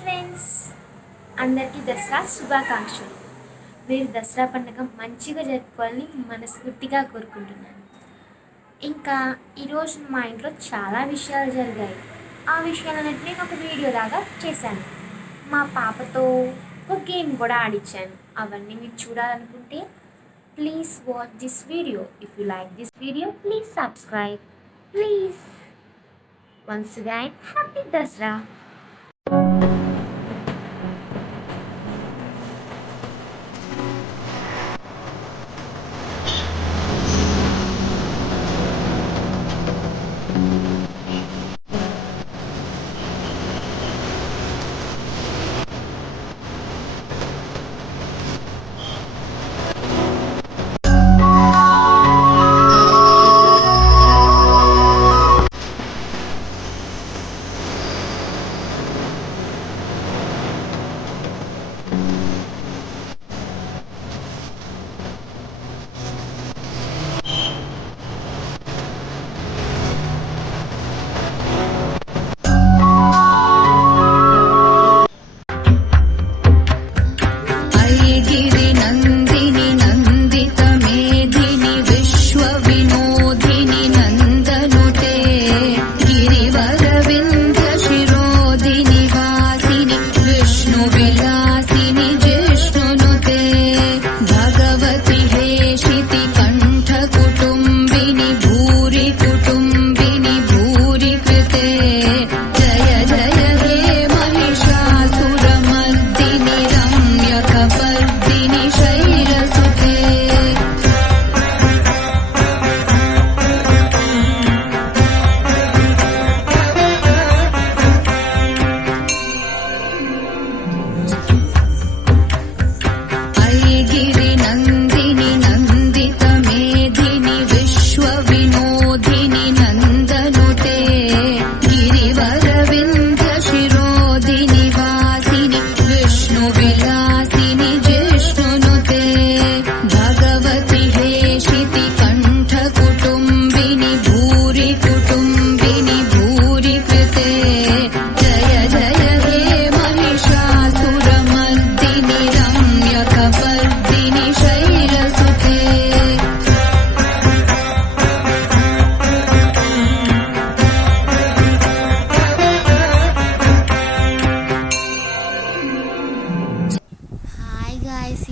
Friends, అందరికీ దసరా శుభాకాంక్షలు. మీరు దసరా పండుగ మంచిగా జరుపుకోవాలని మనస్ఫూర్తిగా కోరుకుంటున్నాను. ఇంకా ఈరోజు మా ఇంట్లో చాలా విషయాలు జరిగాయి. ఆ విషయాలన్నింటినీ నేను ఒక వీడియో లాగా చేశాను. మా పాపతో ఒక గేమ్ కూడా ఆడించాను. అవన్నీ మీరు చూడాలనుకుంటే please watch this video. If you like this video please subscribe. Please once again happy Dasara.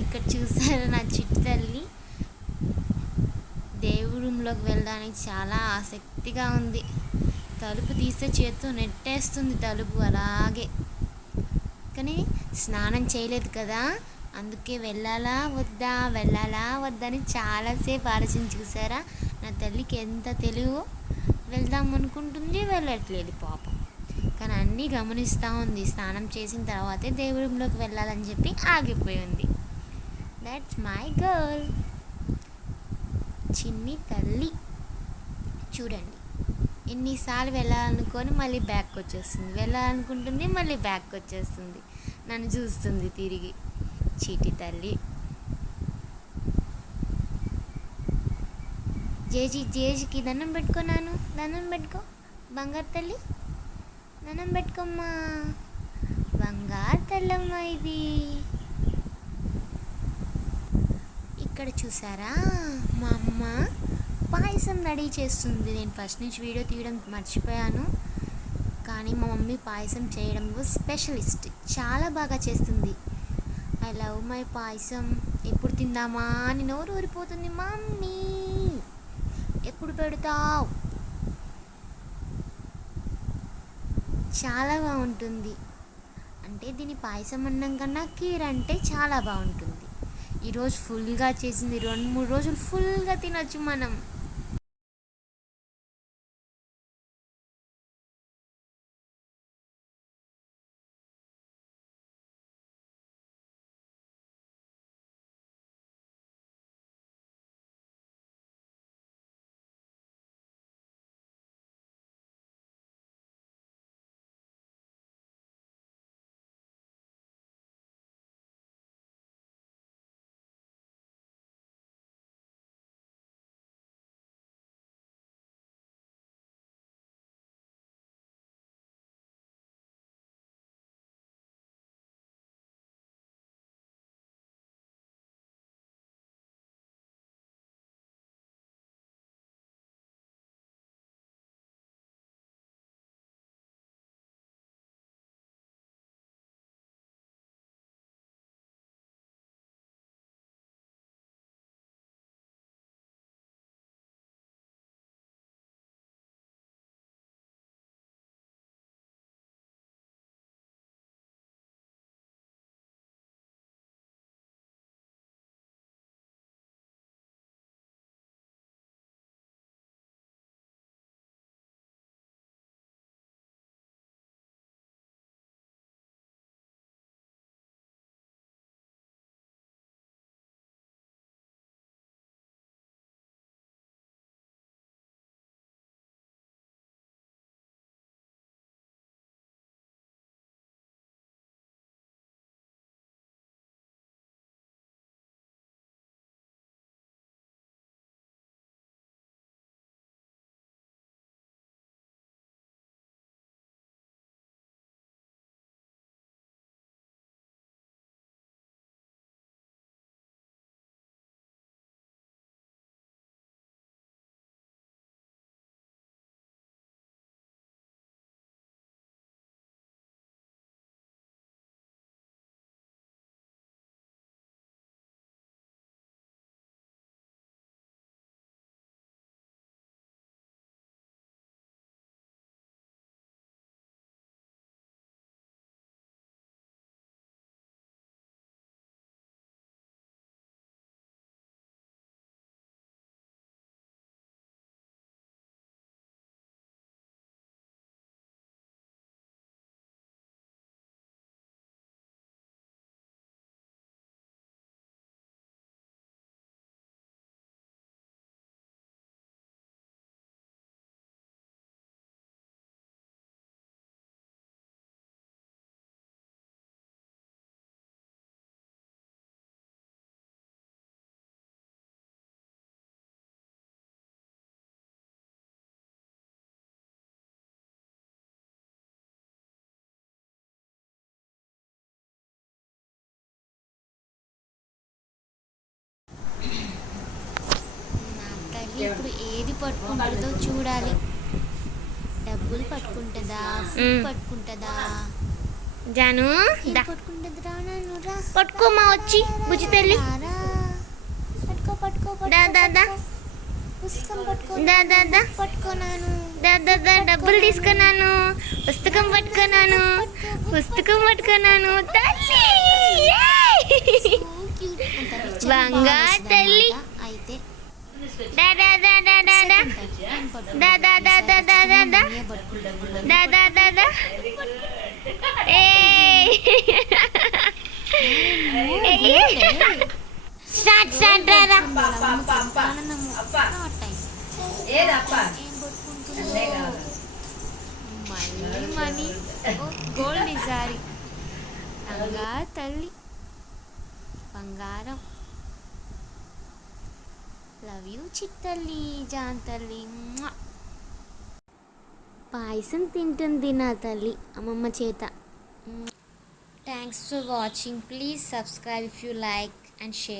ఇక్కడ చూసారు నా చిట్టి తల్లి. దేవుడి రూమ్లోకి వెళ్ళడానికి చాలా ఆసక్తిగా ఉంది. తలుపు తీస్తే చేత్తో నెట్టేస్తుంది తలుపు అలాగే. కానీ స్నానం చేయలేదు కదా, అందుకే వెళ్ళాలా వద్దా అని చాలాసేపు ఆలోచించి చూసారా. నా తల్లికి ఎంత తెలివో, వెళ్దాం అనుకుంటుంది వెళ్ళట్లేదు పాపం. కానీ అన్నీ గమనిస్తూ ఉంది. స్నానం చేసిన తర్వాతే దేవుడి రూమ్లోకి వెళ్ళాలని చెప్పి ఆగిపోయి ఉంది. దట్స్ మై గర్ల్, చిన్ని తల్లి. చూడండి, ఎన్నిసార్లు వెళ్ళాలనుకొని మళ్ళీ బ్యాక్ వచ్చేస్తుంది, వెళ్ళాలనుకుంటుంది మళ్ళీ బ్యాక్ వచ్చేస్తుంది, నన్ను చూస్తుంది తిరిగి. చీటి తల్లి. జేజీకి దండం పెట్టుకున్నాను. దండం పెట్టుకో బంగారు తల్లి, దండం పెట్టుకోమ్మా. బంగారు తల్లమ్మ ఇది. ఇక్కడ చూసారా, మా అమ్మ పాయసం రెడీ చేస్తుంది. నేను ఫస్ట్ నుంచి వీడియో తీయడం మర్చిపోయాను, కానీ మా మమ్మీ పాయసం చేయడంలో స్పెషలిస్ట్. చాలా బాగా చేస్తుంది. ఐ లవ్ మై పాయసం. ఎప్పుడు తిందామా అని నోరు ఊరిపోతుంది. మమ్మీ ఎప్పుడు పెడతావు? చాలా బాగుంటుంది. అంటే దీని పాయసం అన్నం కన్నా కీర్ అంటే చాలా బాగుంటుంది. ఈరోజు ఫుల్గా చేసింది. 2-3 రోజులు ఫుల్గా తినొచ్చు మనం. ఇప్పుడు ఏది పట్టుకుంటుందో చూడాలి. డబ్బులు పట్టుకుంటుందా, పట్టుకుంటుందా? జాను పట్టుకుంటుందిరా, నాను రా, పట్టుకోమా వచ్చి బుజ్జి తల్లి. పట్టుకో పట్టుకో పుస్తకం పట్టుకున్నాను. డబ్బులు తీసుకున్నాను. పుస్తకం పట్టుకున్నాను. బంగారు తల్లి. అయితే మళ్ళీ మనీ గోల్డ్ ఈసారి. బంగారు తల్లి, బంగారం. లవ్ యూ చిట్టల్లి, జాన్ తల్లి. పాయసం తింటుంది నా తల్లి అమ్మమ్మ చేత. Thanks for watching. Please subscribe if you like and share.